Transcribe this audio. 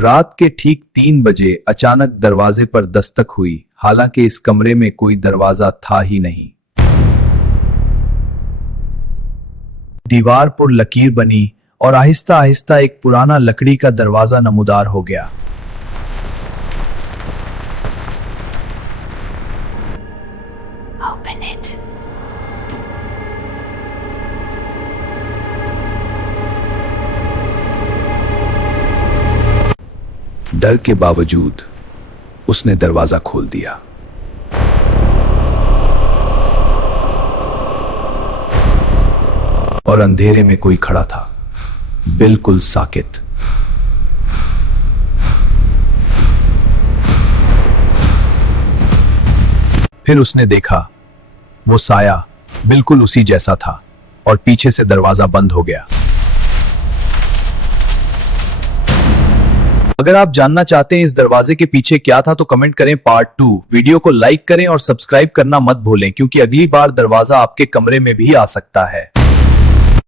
रात के ठीक 3 बजे अचानक दरवाजे पर दस्तक हुई। हालांकि इस कमरे में कोई दरवाजा था ही नहीं। दीवार पर लकीर बनी और आहिस्ता आहिस्ता एक पुराना लकड़ी का दरवाजा नमूदार हो गया। Open it. डर के बावजूद उसने दरवाजा खोल दिया। और अंधेरे में कोई खड़ा था, बिल्कुल साकित। फिर उसने देखा, वो साया बिल्कुल उसी जैसा था और पीछे से दरवाजा बंद हो गया। अगर आप जानना चाहते हैं इस दरवाजे के पीछे क्या था तो कमेंट करें पार्ट 2। वीडियो को लाइक करें और सब्सक्राइब करना मत भूलें क्योंकि अगली बार दरवाजा आपके कमरे में भी आ सकता है।